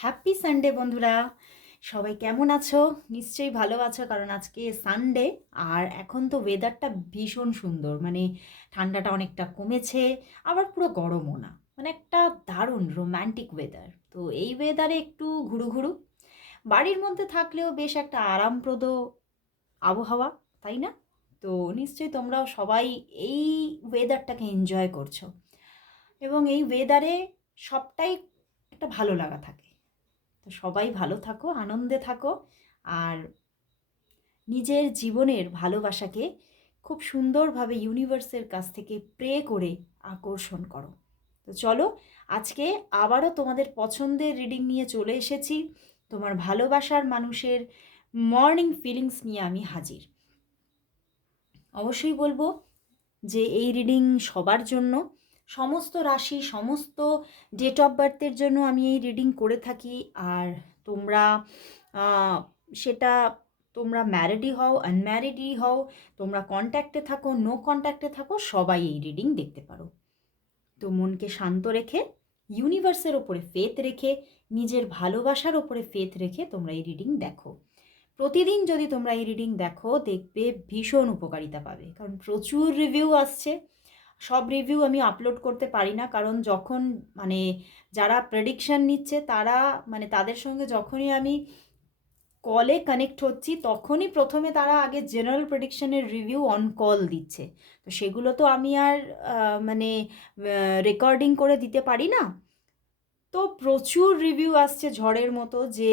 Happy Sunday বন্ধুরা, সবাই কেমন আছো? নিশ্চয়ই ভালো আছো, কারণ আজকে সানডে। আর এখন তো ওয়েদারটা ভীষণ সুন্দর, মানে ঠান্ডাটা অনেকটা কমেছে, আবার পুরো গরমও না, মানে একটা দারুণ রোম্যান্টিক ওয়েদার। তো এই ওয়েদারে একটু ঘুরু ঘুরু, বাড়ির মধ্যে থাকলেও বেশ একটা আরামপ্রদ আবহাওয়া, তাই না? তো নিশ্চয়ই তোমরাও সবাই এই ওয়েদারটাকে এনজয় করছো, এবং এই ওয়েদারে সবটাই একটা ভালো লাগা থাকে। তো সবাই ভালো থাকো, আনন্দে থাকো, আর নিজের জীবনের ভালোবাসাকে খুব সুন্দরভাবে ইউনিভার্সের কাছ থেকে প্রে করে আকর্ষণ করো। তো চলো, আজকে আবারও তোমাদের পছন্দের রিডিং নিয়ে চলে এসেছি। তোমার ভালোবাসার মানুষের মর্নিং ফিলিংস নিয়ে আমি হাজির। অবশ্যই বলবো যে এই রিডিং সবার জন্য, সমস্ত রাশি, সমস্ত ডেট অফ বার্থের জন্য আমি এই রিডিং করে থাকি। আর তোমরা সেটা তোমরা ম্যারিডই হও, আনম্যারিডই হও, তোমরা কন্ট্যাক্টে থাকো, নো কন্ট্যাক্টে থাকো, সবাই এই রিডিং দেখতে পারো। তো মনকে শান্ত রেখে, ইউনিভার্সের ওপরে ফেথ রেখে, নিজের ভালোবাসার ওপরে ফেথ রেখে তোমরা এই রিডিং দেখো। প্রতিদিন যদি তোমরা এই রিডিং দেখো, দেখবে ভীষণ উপকারিতা পাবে, কারণ প্রচুর রিভিউ আসছে। সব রিভিউ আমি আপলোড করতে পারি না, কারণ যখন মানে যারা প্রেডিকশান নিচ্ছে তারা, মানে তাদের সঙ্গে যখনই আমি কলে কানেক্ট হচ্ছি, তখনই প্রথমে তারা আগে জেনারেল প্রেডিকশানের রিভিউ অন কল দিচ্ছে। তো সেগুলো তো আমি আর মানে রেকর্ডিং করে দিতে পারি না। তো প্রচুর রিভিউ আসছে ঝড়ের মতো, যে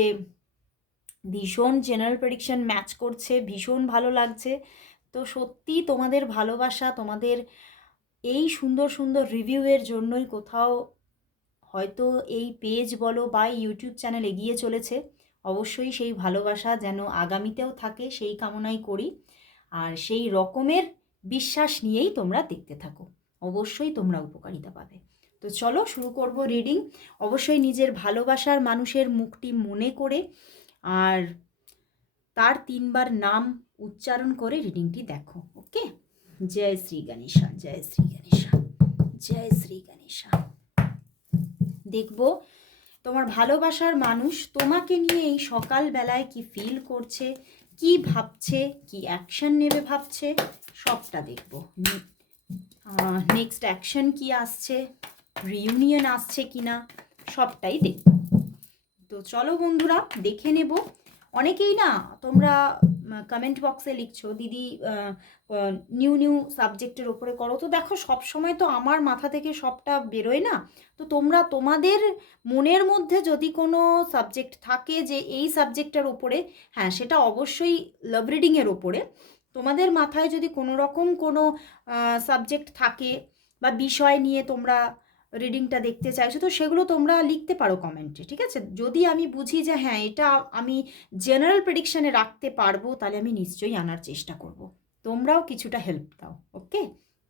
ভীষণ জেনারেল প্রেডিকশন ম্যাচ করছে, ভীষণ ভালো লাগছে। তো সত্যি তোমাদের ভালোবাসা, তোমাদের এই সুন্দর সুন্দর রিভিউয়ের জন্যই কোথাও হয়তো এই পেজ বলো বা ইউটিউব চ্যানেল এগিয়ে চলেছে। অবশ্যই সেই ভালোবাসা যেন আগামীতেও থাকে, সেই কামনাই করি। আর সেই রকমের বিশ্বাস নিয়েই তোমরা দেখতে থাকো, অবশ্যই তোমরা উপকারিতা পাবে। তো চলো শুরু করব রিডিং। অবশ্যই নিজের ভালোবাসার মানুষের মুখটি মনে করে আর তার 3বার নাম উচ্চারণ করে রিডিংটি দেখো। ওকে? জয় শ্রী গণেশা, জয় শ্রী গণেশা, জয় শ্রী গণেশা। দেখব তোমার ভালোবাসার মানুষ তোমাকে নিয়ে এই সকালবেলায় কি ফিল করছে, কি ভাবছে, কি অ্যাকশন নেবে ভাবছে, সবটা দেখব। নেক্সট অ্যাকশন কি আসছে, রিউনিয়ন আসছে কিনা, সবটাই দেখব। তো চলো বন্ধুরা, দেখে নেব। অনেকেই না তোমরা কমেন্ট বক্সে লিখছো, দিদি নিউ নিউ সাবজেক্টের ওপরে করো। তো দেখো, সব সময় তো আমার মাথা থেকে সবটা বেরোয় না। তো তোমরা তোমাদের মনের মধ্যে যদি কোনো সাবজেক্ট থাকে যে এই সাবজেক্টটার ওপরে, হ্যাঁ সেটা অবশ্যই লাভ রিডিংয়ের ওপরে, তোমাদের মাথায় যদি কোনো রকম কোনো সাবজেক্ট থাকে বা বিষয় নিয়ে তোমরা রিডিংটা দেখতে চাইছো, তো সেগুলো তোমরা লিখতে পারো কমেন্টে, ঠিক আছে? যদি আমি বুঝি যে হ্যাঁ এটা আমি জেনারেল প্রেডিকশানে রাখতে পারবো, তাহলে আমি নিশ্চয়ই আনার চেষ্টা করব। তোমরাও কিছুটা হেল্প দাও। ওকে?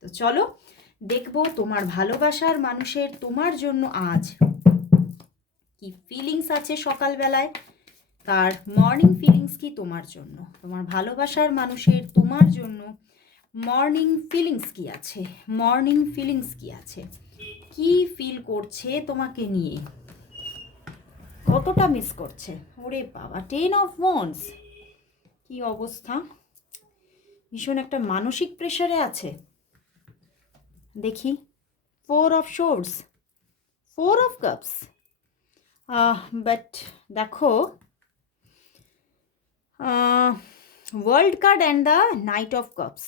তো চলো দেখবো তোমার ভালোবাসার মানুষের তোমার জন্য আজ কি ফিলিংস আছে সকালবেলায়, তার মর্নিং ফিলিংস কি তোমার জন্য, তোমার ভালোবাসার মানুষের তোমার জন্য মর্নিং ফিলিংস কি আছে, মর্নিং ফিলিংস কি আছে, কি ফিল করছে তোমাকে নিয়ে, কতটা মিস করছে। ওরে বাবা, 10 অফ ওয়ান্ডস, কি অবস্থা! ভীষণ একটা মানসিক প্রেশারে আছে। দেখি 4 of swords, 4 of cups. But দেখো, world card and the knight of cups.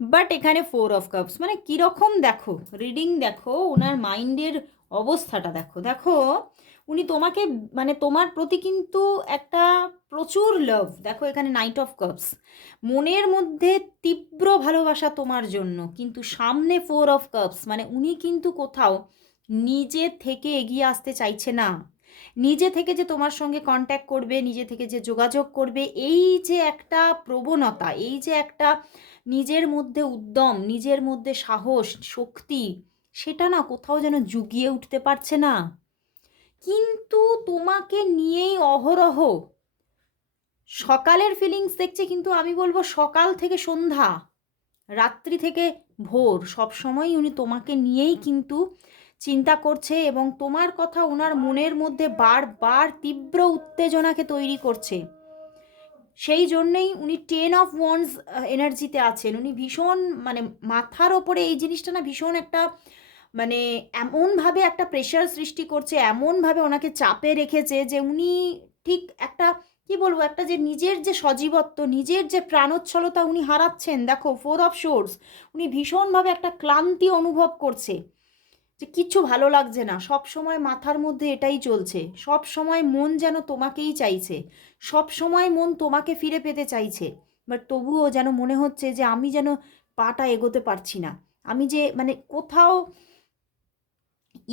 But এখানে 4 অফ কাপস, মানে কীরকম দেখো, রিডিং দেখো, ওনার মাইন্ডের অবস্থাটা দেখো। দেখো উনি তোমাকে, মানে তোমার প্রতি কিন্তু একটা প্রচুর লাভ। দেখো এখানে নাইট অফ কাপস, মনের মধ্যে তীব্র ভালোবাসা তোমার জন্য, কিন্তু সামনে 4 অফ কাপস, মানে উনি কিন্তু কোথাও নিজে থেকে এগিয়ে আসতে চাইছে না। নিজে থেকে যে তোমার সঙ্গে কন্ট্যাক্ট করবে, নিজে থেকে যে যোগাযোগ করবে, এই যে একটা প্রবণতা, এই যে একটা নিজের মধ্যে উদ্যম, নিজের মধ্যে সাহস, শক্তি, সেটা না কোথাও যেন জুগিয়ে উঠতে পারছে না। কিন্তু তোমাকে নিয়েই অহরহ সকালের ফিলিংস দেখছে, কিন্তু আমি বলবো সকাল থেকে সন্ধ্যা, রাত্রি থেকে ভোর, সব সময় উনি তোমাকে নিয়েই কিন্তু চিন্তা করছে এবং তোমার কথা ওনার মনের মধ্যে বারবার তীব্র উত্তেজনাকে তৈরি করছে। সেই জন্যেই উনি 10 of Wands এনার্জিতে আছেন। উনি ভীষণ মানে মাথার ওপরে এই জিনিসটা না ভীষণ একটা মানে এমনভাবে একটা প্রেশার সৃষ্টি করছে, এমনভাবে ওনাকে চাপে রেখেছে যে উনি ঠিক একটা কি বলবো একটা যে নিজের যে সজীবত্ব, নিজের যে প্রাণোচ্ছলতা উনি হারাচ্ছেন। দেখো 4 of Swords, উনি ভীষণভাবে একটা ক্লান্তি অনুভব করছে, যে কিচ্ছু ভালো লাগছে না, সব সময় মাথার মধ্যে এটাই চলছে, সব সময় মন যেন তোমাকেই চাইছে, সব সময় মন তোমাকে ফিরে পেতে চাইছে, বাট তবুও যেন মনে হচ্ছে যে আমি যেন পাটা এগোতে পারছি না। আমি যে মানে কোথাও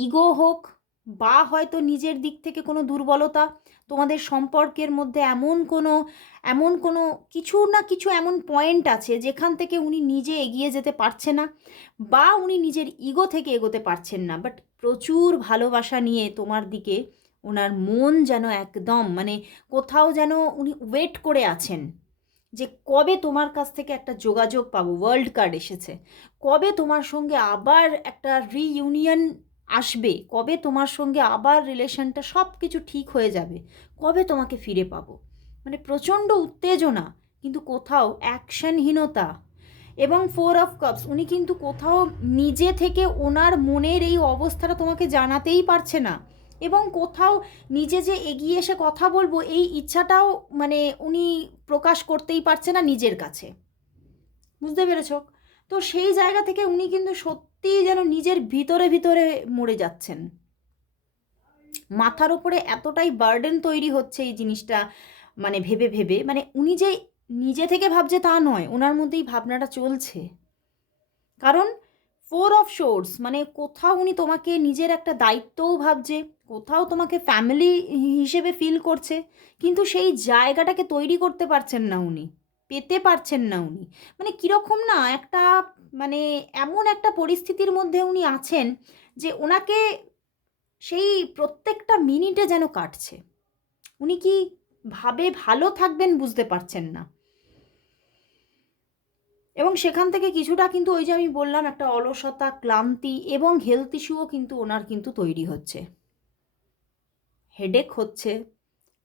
ইগো হোক বা হয়তো নিজের দিক থেকে কোনো দুর্বলতা, তোমাদের সম্পর্কের মধ্যে এমন কোনো কিছু না কিছু এমন পয়েন্ট আছে যেখান থেকে উনি নিজে এগিয়ে যেতে পারছে না, বা উনি নিজের ইগো থেকে এগোতে পারছেন না, বাট প্রচুর ভালোবাসা নিয়ে তোমার দিকে ওনার মন যেন একদম মানে কোথাও যেন উনি ওয়েট করে আছেন যে কবে তোমার কাছ থেকে একটা যোগাযোগ পাবো। ওয়ার্ল্ড কার্ড এসেছে, কবে তোমার সঙ্গে আবার একটা রিইউনিয়ন আসবে, কবে তোমার সঙ্গে আবার রিলেশনটা সব কিছু ঠিক হয়ে যাবে, কবে তোমাকে ফিরে পাবো। মানে প্রচণ্ড উত্তেজনা, কিন্তু কোথাও অ্যাকশনহীনতা। এবং 4 of Cups, উনি কিন্তু কোথাও নিজে থেকে ওনার মনের এই অবস্থাটা তোমাকে জানাতেই পারছে না, এবং কোথাও নিজে যে এগিয়ে এসে কথা বলবো এই ইচ্ছাটাও মানে উনি প্রকাশ করতেই পারছে না নিজের কাছে। বুঝতে পেরেছ? তো সেই জায়গা থেকে উনি কিন্তু সত্যিই যেন নিজের ভিতরে ভিতরে মরে যাচ্ছেন। মাথার ওপরে এতটাই বার্ডেন তৈরি হচ্ছে এই জিনিসটা মানে ভেবে ভেবে, মানে উনি যে নিজে থেকে ভাবছে তা নয়, ওনার মধ্যেই ভাবনাটা চলছে। কারণ 4 of Swords মানে কোথাও উনি তোমাকে নিজের একটা দায়িত্বও ভাবছে, কোথাও তোমাকে ফ্যামিলি হিসেবে ফিল করছে, কিন্তু সেই জায়গাটাকে তৈরি করতে পারছেন না উনি, পেতে পারছেন না উনি। মানে কীরকম না একটা মানে এমন একটা পরিস্থিতির মধ্যে উনি আছেন যে ওনাকে সেই প্রত্যেকটা মিনিটে যেন কাটছে। উনি কি ভাবে ভালো থাকবেন বুঝতে পারছেন না, এবং সেখান থেকে কিছুটা কিন্তু ওই যে আমি বললাম একটা অলসতা, ক্লান্তি এবং হেলথ ইস্যুও কিন্তু ওনার কিন্তু তৈরি হচ্ছে। হেডেক হচ্ছে,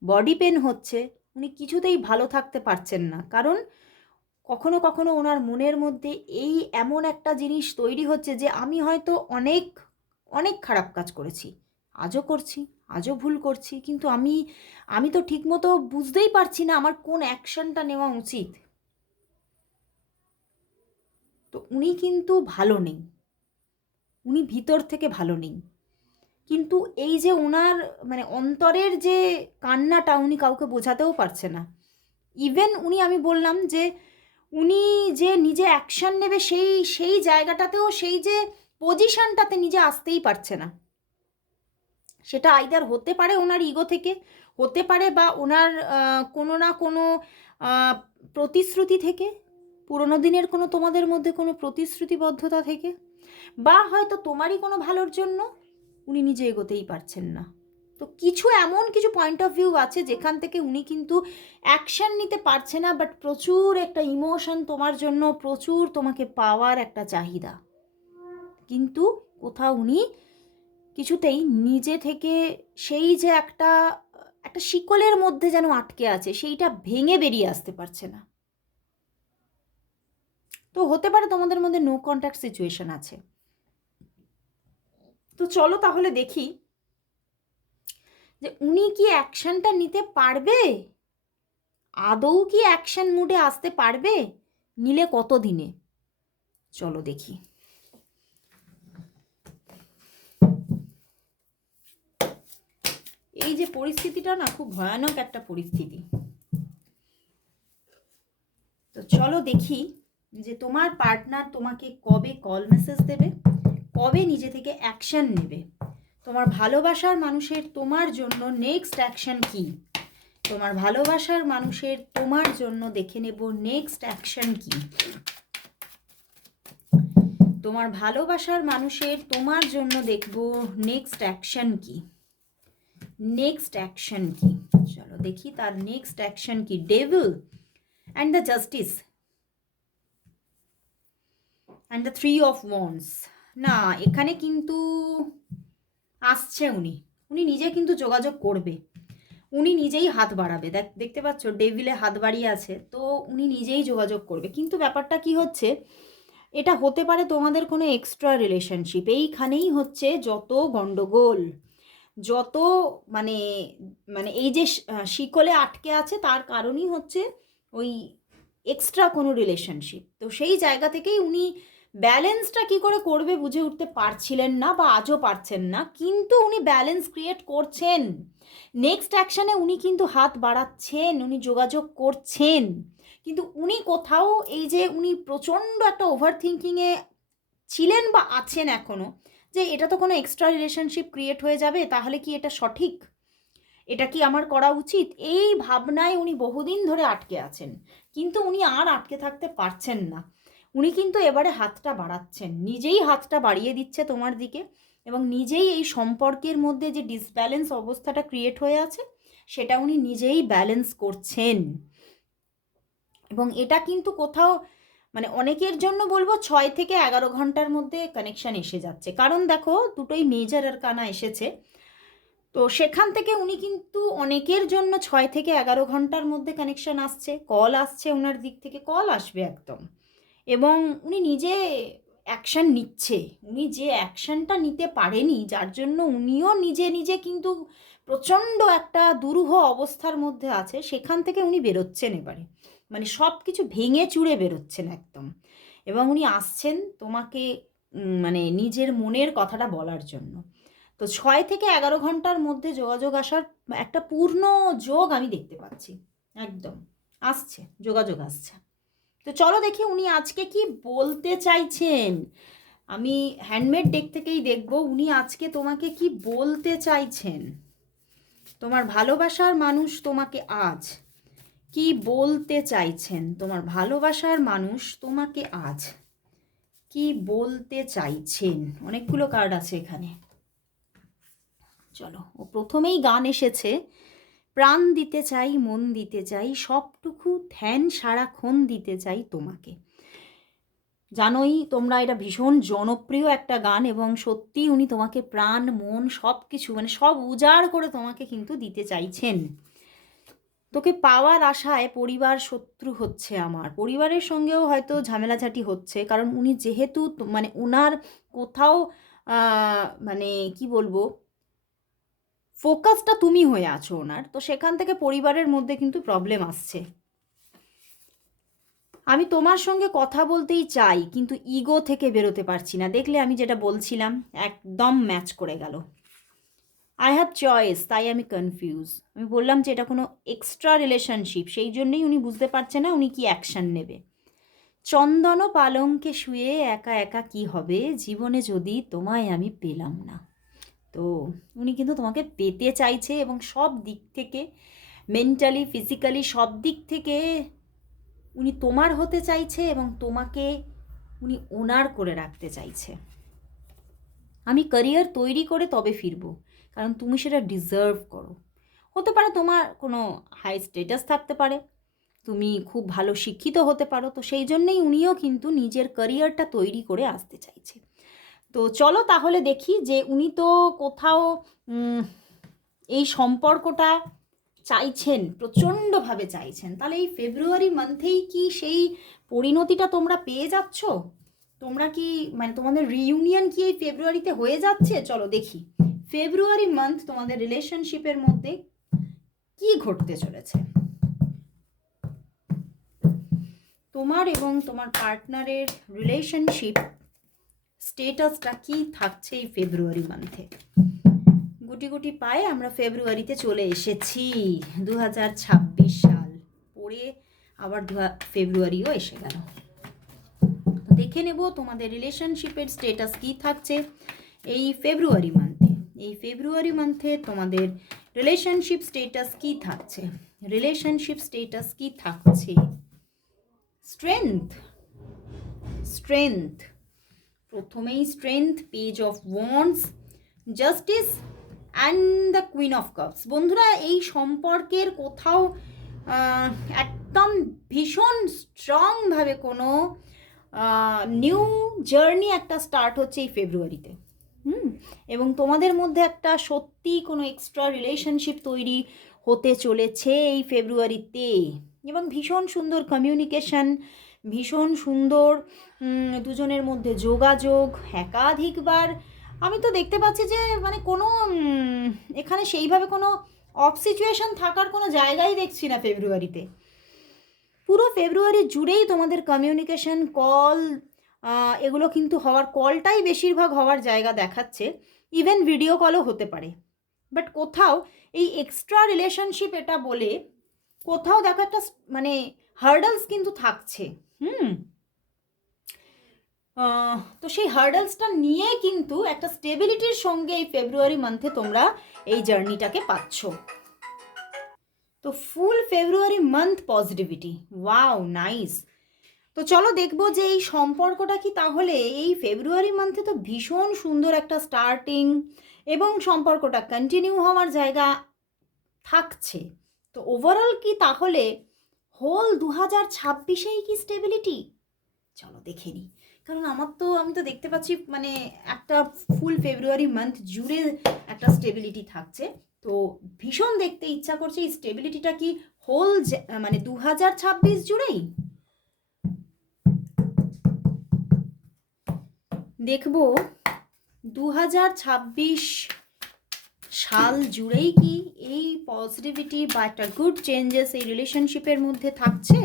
বডি পেন হচ্ছে, উনি কিছুতেই ভালো থাকতে পারছেন না। কারণ কখনো কখনো ওনার মনের মধ্যে এই এমন একটা জিনিস তৈরি হচ্ছে যে আমি হয়তো অনেক অনেক খারাপ কাজ করেছি, আজও করছি, আজও ভুল করছি, কিন্তু আমি তো ঠিকমতো বুঝতেই পারছি না আমার কোন অ্যাকশনটা নেওয়া উচিত। তো উনি কিন্তু ভালো নেই, উনি ভিতর থেকে ভালো নেই, কিন্তু এই যে ওনার মানে অন্তরের যে কান্নাটা উনি কাউকে বোঝাতেও পারছে না। ইভেন উনি আমি বললাম যে উনি যে নিজে অ্যাকশন নেবে সেই সেই জায়গাটাতেও সেই যে পজিশনটাতে নিজে আসতেই পারছে না। সেটা আইদার হতে পারে ওনার ইগো থেকে, হতে পারে বা ওনার কোনো না কোনো আহ, প্রতিশ্রুতি থেকে, পুরোনো দিনের কোনো তোমাদের মধ্যে কোনো প্রতিশ্রুতিবদ্ধতা থেকে, বা হয়তো তোমারই কোনো ভালোর জন্য উনি নিজে এগোতেই পারছেন না। তো কিছু এমন কিছু পয়েন্ট অফ ভিউ আছে যেখান থেকে উনি কিন্তু অ্যাকশন নিতে পারছে না, বাট প্রচুর একটা ইমোশন তোমার জন্য, প্রচুর তোমাকে পাওয়ার একটা চাহিদা, কিন্তু কোথাও উনি কিছুতেই নিজে থেকে সেই যে একটা একটা শিকলের মধ্যে যেন আটকে আছে, সেইটা ভেঙে বেরিয়ে আসতে পারছে না। তো হতে পারে তোমাদের মধ্যে নো কন্ট্যাক্ট সিচুয়েশন আছে। তো চলো তাহলে দেখি যে উনি কি অ্যাকশনটা নিতে পারবে, আদৌ কি অ্যাকশন মুডে আসতে পারবে, নিলে কত দিনে। চলো দেখি। এই যে পরিস্থিতিটা না খুব ভয়ানক একটা পরিস্থিতি। তো চলো দেখি যে তোমার পার্টনার তোমাকে কবে কল মেসেজ দেবে, কবে নিজে থেকে অ্যাকশন নেবে। তোমার ভালোবাসার মানুষের তোমার জন্য নেক্সট অ্যাকশন কি, তোমার ভালোবাসার মানুষের তোমার জন্য দেখে নেব নেক্সট অ্যাকশন কি। তোমার ভালোবাসার মানুষের তোমার জন্য দেখব নেক্সট অ্যাকশন কি, নেক্সট অ্যাকশন কি। চলো দেখি তার নেক্সট অ্যাকশন কি। Devil and the justice and the 3 of Wands। না, এখানে কিন্তু আসছে উনি, উনি নিজে কিন্তু যোগাযোগ করবে, উনি নিজেই হাত বাড়াবে। দেখতে পাচ্ছ ডেভিলে হাত বাড়িয়ে আছে, তো উনি নিজেই যোগাযোগ করবে। কিন্তু ব্যাপারটা কি হচ্ছে, এটা হতে পারে তোমাদের কোনো এক্সট্রা রিলেশনশিপ। এইখানেই হচ্ছে যত গন্ডগোল, যত মানে মানে এই যে শিকলে আটকে আছে, তার কারণই হচ্ছে ওই এক্সট্রা কোনো রিলেশনশিপ। তো সেই জায়গা থেকেই উনি ব্যালেন্সটা কি করে করবে বুঝে উঠতে পারছিলেন না, বা আজও পারছেন না, কিন্তু উনি ব্যালেন্স ক্রিয়েট করছেন। নেক্সট অ্যাকশানে উনি কিন্তু হাত বাড়াচ্ছেন, উনি যোগাযোগ করছেন। কিন্তু উনি কোথাও এই যে উনি প্রচণ্ড একটা ওভার থিঙ্কিংয়ে ছিলেন বা আছেন এখনও, যে এটা তো কোনো এক্সট্রা রিলেশনশিপ ক্রিয়েট হয়ে যাবে, তাহলে কি এটা সঠিক, এটা কি আমার করা উচিত, এই ভাবনায় উনি বহুদিন ধরে আটকে আছেন। কিন্তু উনি আর আটকে থাকতে পারছেন না, উনি কিন্তু এবারে হাতটা বাড়াচ্ছেন, নিজেই হাতটা বাড়িয়ে দিচ্ছে তোমার দিকে, এবং নিজেই এই সম্পর্কের মধ্যে যে ডিসব্যালেন্স অবস্থাটা ক্রিয়েট হয়ে আছে, সেটা উনি নিজেই ব্যালেন্স করছেন। এবং এটা কিন্তু কোথাও মানে অনেকের জন্য বলবো 6 থেকে 11 ঘন্টার মধ্যে কানেকশান এসে যাচ্ছে, কারণ দেখো দুটোই মেজর আরকানা এসেছে। তো সেখান থেকে উনি কিন্তু অনেকের জন্য 6 থেকে 11 ঘন্টার মধ্যে কানেকশান আসছে, কল আসছে, ওনার দিক থেকে কল আসবে একদম। এবং উনি নিজে অ্যাকশান নিচ্ছে, উনি যে অ্যাকশানটা নিতে পারেনি, যার জন্য উনিও নিজে নিজে কিন্তু প্রচণ্ড একটা দুরূহ অবস্থার মধ্যে আছে, সেখান থেকে উনি বেরোচ্ছেন এবারে, মানে সব কিছু ভেঙে চুরে বেরোচ্ছেন একদম। এবং উনি আসছেন তোমাকে মানে নিজের মনের কথাটা বলার জন্য। তো 6 থেকে 11 ঘন্টার মধ্যে যোগাযোগ আসার একটা পূর্ণ যোগ আমি দেখতে পাচ্ছি, একদম আসছে, যোগাযোগ আসছে। তো চলো দেখি উনি আজকে কি বলতে চাইছেন। আমি হ্যান্ডমেড ডেক থেকেই দেখব উনি আজকে তোমাকে কি বলতে চাইছেন। তোমার ভালোবাসার মানুষ তোমাকে আজ কি বলতে চাইছেন, তোমার ভালোবাসার মানুষ তোমাকে আজ কি বলতে চাইছেন। অনেকগুলো কার্ড আছে এখানে। চলো, ও প্রথমেই গান এসেছে, প্রাণ দিতে চাই, মন দিতে চাই, সবটুকু ধ্যান সারাক্ষণ দিতে চাই তোমাকে। জানোই তোমরা, এটা ভীষণ জনপ্রিয় একটা গান, এবং সত্যি উনি তোমাকে প্রাণ মন সব কিছু মানে সব উজাড় করে তোমাকে কিন্তু দিতে চাইছেন। তোকে পাওয়ার আশায় পরিবার শত্রু হচ্ছে, আমার পরিবারের সঙ্গেও হয়তো ঝামেলাঝাটি হচ্ছে, কারণ উনি যেহেতু মানে ওনার কোথাও মানে কি বলবো, ফোকাসটা তুমি হয়ে আছো ওনার, তো সেখান থেকে পরিবারের মধ্যে কিন্তু প্রবলেম আসছে। আমি তোমার সঙ্গে কথা বলতেই চাই, কিন্তু ইগো থেকে বেরোতে পারছি না। দেখলে আমি যেটা বলছিলাম একদম ম্যাচ করে গেল। আই হ্যাভ চয়েস, তাই আমি কনফিউজ। আমি বললাম যে এটা কোনো এক্সট্রা রিলেশনশিপ, সেই জন্যই উনি বুঝতে পারছে না উনি কি অ্যাকশান নেবে। চন্দন পালঙ্কে শুয়ে একা একা কি হবে জীবনে যদি তোমায় আমি পেলাম না। তো উনি কিন্তু তোমাকে পেতে চাইছে, এবং সব দিক থেকে মেন্টালি ফিজিক্যালি সব দিক থেকে উনি তোমার হতে চাইছে, এবং তোমাকে উনি ওনার করে রাখতে চাইছে। আমি ক্যারিয়ার তৈরি করে তবে ফিরবো, কারণ তুমি সেটা ডিজার্ভ করো। হতে পারে তোমার কোনো হাই স্ট্যাটাস থাকতে পারে, তুমি খুব ভালো শিক্ষিত হতে পারো, তো সেই জন্যেই উনিও কিন্তু নিজের ক্যারিয়ারটা তৈরি করে আসতে চাইছে। তো চলো তাহলে দেখি যে উনি তো কোথাও এই সম্পর্কটা চাইছেন, প্রচণ্ডভাবে চাইছেন, তাহলে এই ফেব্রুয়ারি মান্থেই কি সেই পরিণতিটা তোমরা পেয়ে যাচ্ছ? তোমরা কি মানে তোমাদের রিইউনিয়ন কি এই ফেব্রুয়ারিতে হয়ে যাচ্ছে? চলো দেখি ফেব্রুয়ারি মান্থ তোমাদের রিলেশনশিপের মধ্যে কি ঘটতে চলেছে, তোমার এবং তোমার পার্টনারের রিলেশনশিপ স্টেটাসটা কি থাকছে এই ফেব্রুয়ারি মান্থে। গুটি গুটি পায়ে আমরা ফেব্রুয়ারিতে চলে এসেছি, 2026 সাল পরে আবার ফেব্রুয়ারিও এসে গেল। দেখে নেব তোমাদের রিলেশনশিপের স্টেটাস কি থাকছে এই ফেব্রুয়ারি মান্থে। এই ফেব্রুয়ারি মান্থে তোমাদের রিলেশনশিপ স্টেটাস কি থাকছে, রিলেশনশিপ স্টেটাস কি থাকছে। স্ট্রেংথ, স্ট্রেংথ, প্রথমেই strength, page of wands, justice and the queen of cups. বন্ধুরা, এই সম্পর্কের কোথাও একদম ভীষণ স্ট্রংভাবে কোনো নিউ জার্নি একটা স্টার্ট হচ্ছে এই ফেব্রুয়ারিতে। এবং তোমাদের মধ্যে একটা সত্যি কোনো এক্সট্রা রিলেশনশিপ তৈরি হতে চলেছে এই ফেব্রুয়ারিতে, এবং ভীষণ সুন্দর কমিউনিকেশন, ভীষণ সুন্দর দুজনের মধ্যে যোগাযোগ একাধিকবার। আমি তো দেখতে পাচ্ছি যে মানে কোনো এখানে সেইভাবে কোনো অফ সিচুয়েশন থাকার কোনো জায়গাই দেখছি না ফেব্রুয়ারিতে। পুরো ফেব্রুয়ারি জুড়েই তোমাদের কমিউনিকেশন, কল, এগুলো কিন্তু হওয়ার, কলটাই বেশিরভাগ হওয়ার জায়গা দেখাচ্ছে। ইভেন ভিডিও কলও হতে পারে। বাট কোথাও এই এক্সট্রা রিলেশনশিপ এটা বলে কোথাও দেখো একটা মানে হার্ডলস কিন্তু থাকছে। তো সেই হার্ডলসটা নিয়ে কিন্তু একটা স্টেবিলিটির সঙ্গে এই ফেব্রুয়ারি মান্থে তোমরা এই জার্নিটাকে পাচ্ছ। তো full February month positivity, wow nice. তো চলো দেখবো যে এই সম্পর্কটা কি তাহলে এই ফেব্রুয়ারি মান্থে তো ভীষণ সুন্দর একটা স্টার্টিং, এবং সম্পর্কটা কন্টিনিউ হওয়ার জায়গা থাকছে। তো ওভারঅল কি তাহলে হোল 2026-এই কি স্টেবিলিটি? চলো দেখে নিই। কারণ আমি তো দেখতে পাচ্ছি মানে একটা ফুল ফেব্রুয়ারি মান্থ জুড়ে একটা স্টেবিলিটি থাকছে। তো ভীষণ দেখতে ইচ্ছা করছে এই স্টেবিলিটিটা কি হোল মানে 2026 জুড়েই দেখবো। 2026 সাল জুড়েই কি এই পজিটিভিটি বা একটা গুড চেঞ্জেস এই রিলেশনশিপের মধ্যে থাকছে?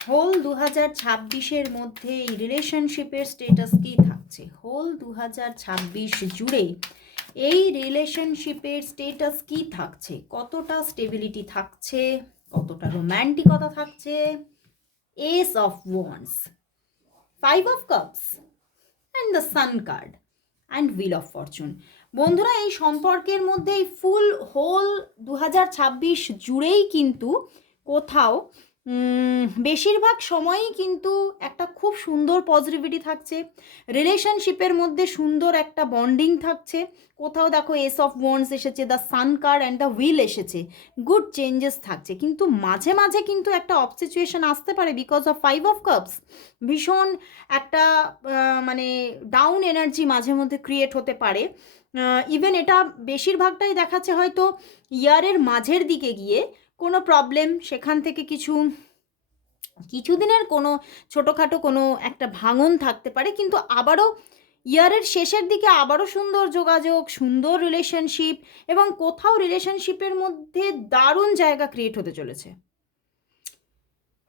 হোল 2026-এর মধ্যে এই রিলেশনশিপের স্টেটাস কি থাকছে? হোল 2026 জুড়ে এই রিলেশনশিপের স্টেটাস কি থাকছে? কতটা স্টেবিলিটি থাকছে, কতটা রোম্যান্টিকতা থাকছে? S of once, 5 of cups and the sun card and wheel of Fortune. বন্ধুরা, এই সম্পর্কের মধ্যে এই ফুল হোল 2026 জুড়েই কিন্তু কোথাও বেশিরভাগ সময়ই কিন্তু একটা খুব সুন্দর পজিটিভিটি থাকছে, রিলেশনশিপের মধ্যে সুন্দর একটা বন্ডিং থাকছে। কোথাও দেখো এস অফ ওয়ান্স এসেছে, the sun card and the wheel এসেছে, গুড চেঞ্জেস থাকছে। কিন্তু মাঝে মাঝে কিন্তু একটা অফ সিচুয়েশন আসতে পারে বিকজ অফ 5 অফ কাপস। ভীষণ একটা মানে ডাউন এনার্জি মাঝে মধ্যে ক্রিয়েট হতে পারে। ইভেন এটা বেশিরভাগটাই দেখাচ্ছে হয়তো ইয়ারের মাঝের দিকে গিয়ে কোনো প্রবলেম, সেখান থেকে কিছুদিনের কোনো ছোটোখাটো কোনো একটা ভাঙন থাকতে পারে, কিন্তু আবারও ইয়ারের শেষের দিকে আবারও সুন্দর যোগাযোগ, সুন্দর রিলেশনশিপ, এবং কোথাও রিলেশনশিপের মধ্যে দারুণ জায়গা ক্রিয়েট হতে চলেছে।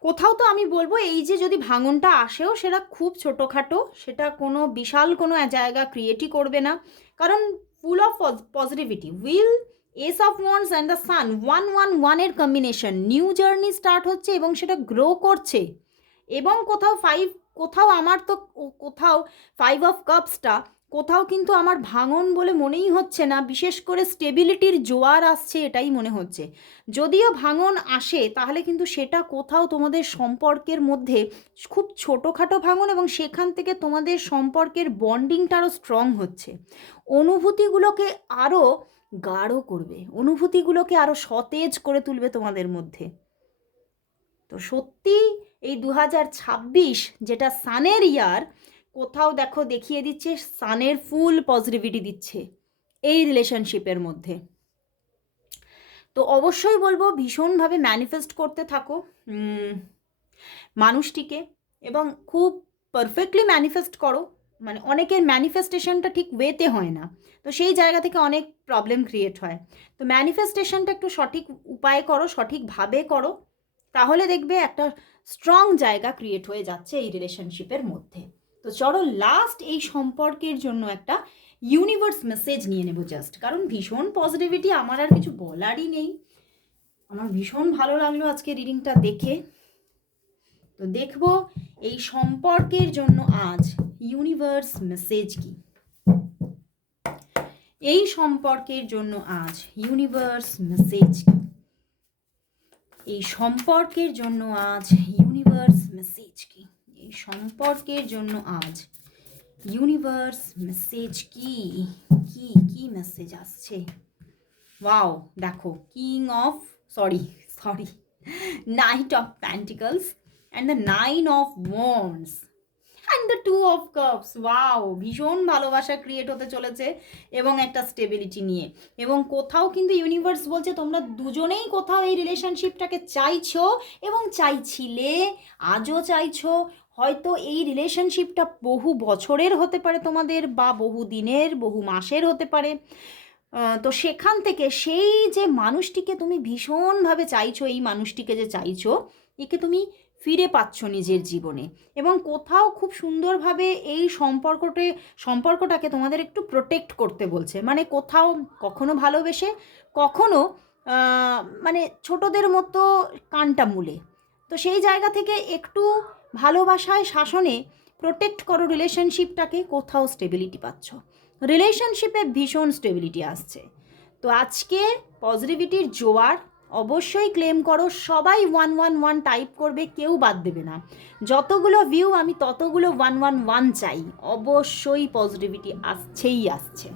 কোথাও তো আমি বলবো এই যে যদি ভাঙনটা আসেও সেটা খুব ছোটোখাটো, সেটা কোনো বিশাল কোনো জায়গা ক্রিয়েটই করবে না। কারণ full of positivity, will, ace of wands and the sun, 1-1-1-এর কম্বিনেশন, নিউ জার্নি স্টার্ট হচ্ছে এবং সেটা গ্রো করছে। এবং কোথাও আমার তো কোথাও 5 অফ কাপসটা কোথাও কিন্তু আমার ভাঙন বলে মনেই হচ্ছে না, বিশেষ করে স্টেবিলিটির জোয়ার আসছে এটাই মনে হচ্ছে। যদিও ভাঙন আসে তাহলে কিন্তু সেটা কোথাও তোমাদের সম্পর্কের মধ্যে খুব ছোটোখাটো ভাঙন, এবং সেখান থেকে তোমাদের সম্পর্কের বন্ডিংটা আরও স্ট্রং হচ্ছে, অনুভূতিগুলোকে আরও গাঢ় করবে, অনুভূতিগুলোকে আরও সতেজ করে তুলবে তোমাদের মধ্যে। তো সত্যি এই 2026 যেটা সানের ইয়ার, কোথাও দেখো দেখিয়ে দিচ্ছে সানের ফুল পজিটিভিটি দিচ্ছে এই রিলেশনশিপের মধ্যে। তো অবশ্যই বলবো ভীষণভাবে ম্যানিফেস্ট করতে থাকো মানুষটিকে, এবং খুব পারফেক্টলি ম্যানিফেস্ট করো। মানে অনেকের ম্যানিফেস্টেশনটা ঠিক ওয়েতে হয় না, তো সেই জায়গা থেকে অনেক প্রবলেম ক্রিয়েট হয়। তো ম্যানিফেস্টেশনটা একটু সঠিক উপায়ে করো, সঠিকভাবে করো, তাহলে দেখবে একটা স্ট্রং জায়গা ক্রিয়েট হয়ে যাচ্ছে এই রিলেশনশিপের মধ্যে। তো চলো লাস্ট এই সম্পর্কের জন্য একটা ইউনিভার্স মেসেজ নিয়ে নেব জাস্ট, কারণ ভীষণ পজিটিভিটি, আমার আর কিছু বলারই নেই। আমার ভীষণ ভালো লাগলো আজকে রিডিংটা দেখে। তো দেখবো এই সম্পর্কের জন্য আজ ইউনিভার্স মেসেজ কি। এই সম্পর্কের জন্য আজ ইউনিভার্স মেসেজ কি। এই সম্পর্কের জন্য আজ ইউনিভার্স মেসেজ কি। এই সম্পর্কের জন্য আজ ইউনিভার্স মেসেজ কি, কি কি মেসেজ আসছে। ওয়াও, দেখো king of sorry night of pentacles and the 9 of wands and the 2 of cups. Wow, ভীষণ ভালোবাসা ক্রিয়েট হতে চলেছে এবং একটা স্টেবিলিটি নিয়ে। এবং কোথাও কিন্তু ইউনিভার্স বলছে তোমরা দুজনেই কোথাও এই রিলেশনশিপটাকে চাইছো এবং চাইছিলে, আজও চাইছো। হয়তো এই রিলেশনশিপটা বহু বছরের হতে পারে তোমাদের, বা বহু দিনের, বহু মাসের হতে পারে। তো সেখান থেকে সেই যে মানুষটিকে তুমি ভীষণভাবে চাইছো, এই মানুষটিকে যে চাইছো, একে তুমি ফিরে পাচ্ছ নিজের জীবনে। এবং কোথাও খুব সুন্দরভাবে এই সম্পর্কটাকে তোমাদের একটু প্রোটেক্ট করতে বলছে। মানে কোথাও কখনো ভালোবেসে, কখনো মানে ছোটদের মতো কানটা মুলে। তো সেই জায়গা থেকে একটু ভালোবাসায়, শাসনে প্রোটেক্ট করো রিলেশনশিপটাকে, কোথাও স্টেবিলিটি পাচ্ছ। রিলেশনশিপে ভীষণ স্টেবিলিটি আসছে। তো আজকে পজিটিভিটির জোয়ার, অবশ্যই ক্লেম করো। সবাই 111 টাইপ করবে, কেউ বাদ দেবে না। যতগুলো ভিউ, আমি ততগুলো 111 চাই। অবশ্যই পজিটিভিটি আসছেই আসছে।